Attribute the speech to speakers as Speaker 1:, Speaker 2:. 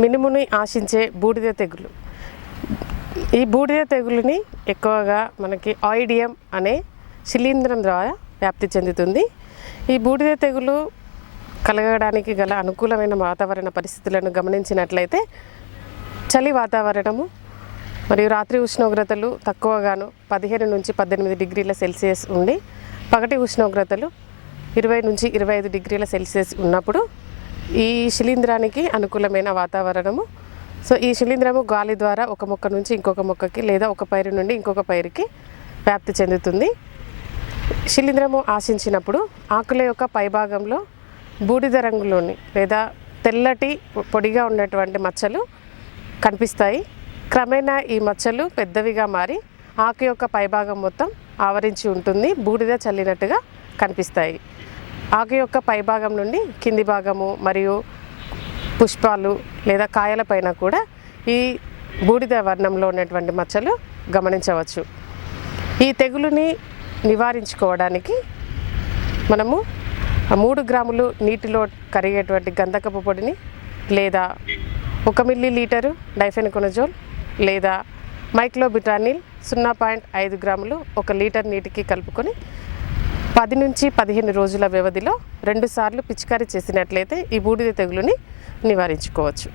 Speaker 1: మినుముని ఆశించే బూడిద తెగులు. ఈ బూడిద తెగులుని ఎక్కువగా మనకి ఆయిడియం అనే శిలీంధ్రం ద్వారా వ్యాప్తి చెందుతుంది. ఈ బూడిద తెగులు కలగడానికి గల అనుకూలమైన వాతావరణ పరిస్థితులను గమనించినట్లయితే చలి వాతావరణము మరియు రాత్రి ఉష్ణోగ్రతలు తక్కువగాను పదిహేను నుంచి పద్దెనిమిది డిగ్రీల సెల్సియస్ ఉండి పగటి ఉష్ణోగ్రతలు ఇరవై నుంచి ఇరవై ఐదు డిగ్రీల సెల్సియస్ ఉన్నప్పుడు ఈ శిలీంధ్రానికి అనుకూలమైన వాతావరణము. సో ఈ శిలీంధ్రము గాలి ద్వారా ఒక మొక్క నుంచి ఇంకొక మొక్కకి లేదా ఒక పైరు నుండి ఇంకొక పైరుకి వ్యాప్తి చెందుతుంది. శిలీంధ్రము ఆశించినప్పుడు ఆకుల యొక్క పైభాగంలో బూడిద రంగులోని లేదా తెల్లటి పొడిగా ఉన్నటువంటి మచ్చలు కనిపిస్తాయి. క్రమేణా ఈ మచ్చలు పెద్దవిగా మారి ఆకు యొక్క పైభాగం మొత్తం ఆవరించి ఉంటుంది. బూడిద చల్లినట్టుగా కనిపిస్తాయి. ఆకు యొక్క పైభాగం నుండి కింది భాగము మరియు పుష్పాలు లేదా కాయల పైన కూడా ఈ బూడిద వర్ణంలో ఉన్నటువంటి మచ్చలు గమనించవచ్చు. ఈ తెగులుని నివారించుకోవడానికి మనము మూడు గ్రాములు నీటిలో కరిగేటువంటి గంధకపు పొడిని లేదా ఒక మిల్లీ లీటరు డైఫెనికొనజోల్ లేదా మైక్లోబిటానిల్ సున్నా పాయింట్ ఐదు గ్రాములు ఒక లీటర్ నీటికి కలుపుకొని పది నుంచి పదిహేను రోజుల వ్యవధిలో రెండుసార్లు పిచికారీ చేసినట్లయితే ఈ బూడిద తెగులుని నివారించుకోవచ్చు.